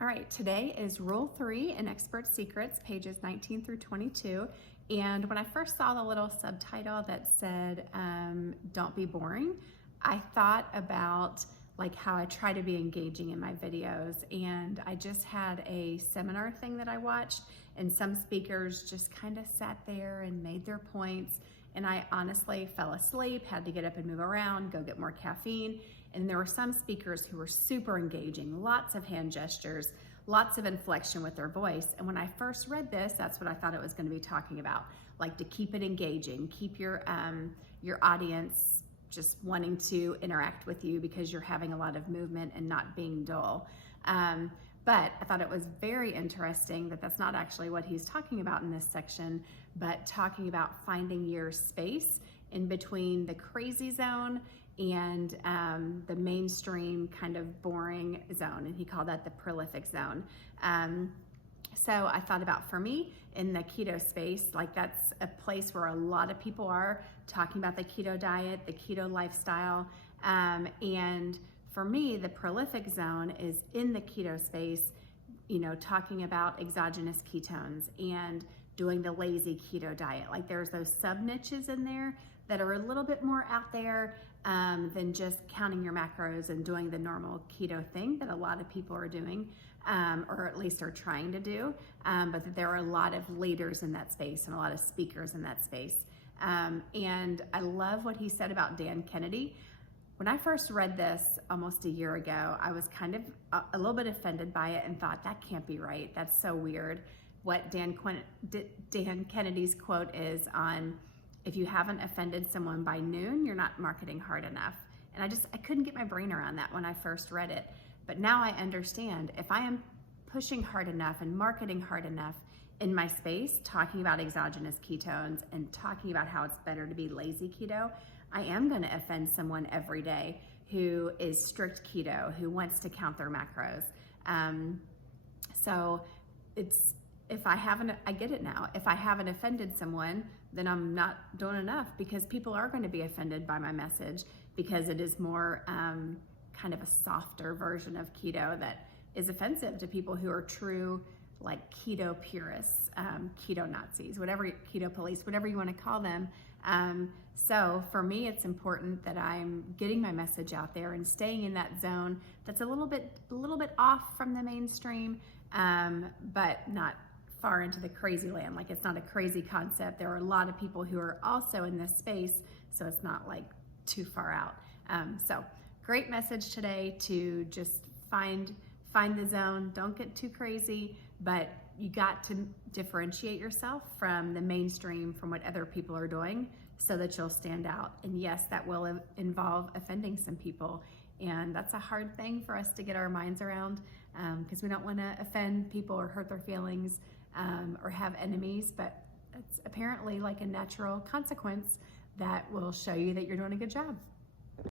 All right, today is Rule 3 in Expert Secrets, pages 19 through 22. And when I first saw the little subtitle that said, don't be boring, I thought about like how I try to be engaging in my videos. And I just had a seminar thing that I watched, and some speakers just kind of sat there and made their points. And I honestly fell asleep, had to get up and move around, go get more caffeine. And there were some speakers who were super engaging, lots of hand gestures, lots of inflection with their voice. And when I first read this, that's what I thought it was going to be talking about, like to keep it engaging, keep your audience just wanting to interact with you because you're having a lot of movement and not being dull. But I thought it was very interesting that that's not actually what he's talking about in this section, but talking about finding your space in between the crazy zone and the mainstream kind of boring zone. And he called that the prolific zone. So I thought about, for me, in the keto space, like that's a place where a lot of people are talking about the keto diet, the keto lifestyle. And for me, the prolific zone is in the keto space, you know, talking about exogenous ketones and doing the lazy keto diet. Like there's those sub niches in there that are a little bit more out there than just counting your macros and doing the normal keto thing that a lot of people are doing, or at least are trying to do. But that there are a lot of leaders in that space and a lot of speakers in that space. And I love what he said about Dan Kennedy. When I first read this almost a year ago, I was kind of a little bit offended by it and thought, that can't be right. That's so weird. What Dan Kennedy's quote is on, if you haven't offended someone by noon, you're not marketing hard enough. And I couldn't get my brain around that when I first read it. But now I understand, if I am pushing hard enough and marketing hard enough in my space, talking about exogenous ketones and talking about how it's better to be lazy keto, I am going to offend someone every day who is strict keto, who wants to count their macros. So I get it now. If I haven't offended someone, then I'm not doing enough, because people are going to be offended by my message because it is more kind of a softer version of keto that is offensive to people who are true, like keto purists, keto Nazis, whatever, keto police, whatever you want to call them. So for me, it's important that I'm getting my message out there and staying in that zone that's a little bit off from the mainstream, but not far into the crazy land. Like, it's not a crazy concept. There are a lot of people who are also in this space, so it's not like too far out. So great message today to just find the zone. Don't get too crazy, but you got to differentiate yourself from the mainstream, from what other people are doing, so that you'll stand out. And yes, that will involve offending some people. And that's a hard thing for us to get our minds around, because we don't want to offend people or hurt their feelings, or have enemies, but it's apparently like a natural consequence that will show you that you're doing a good job.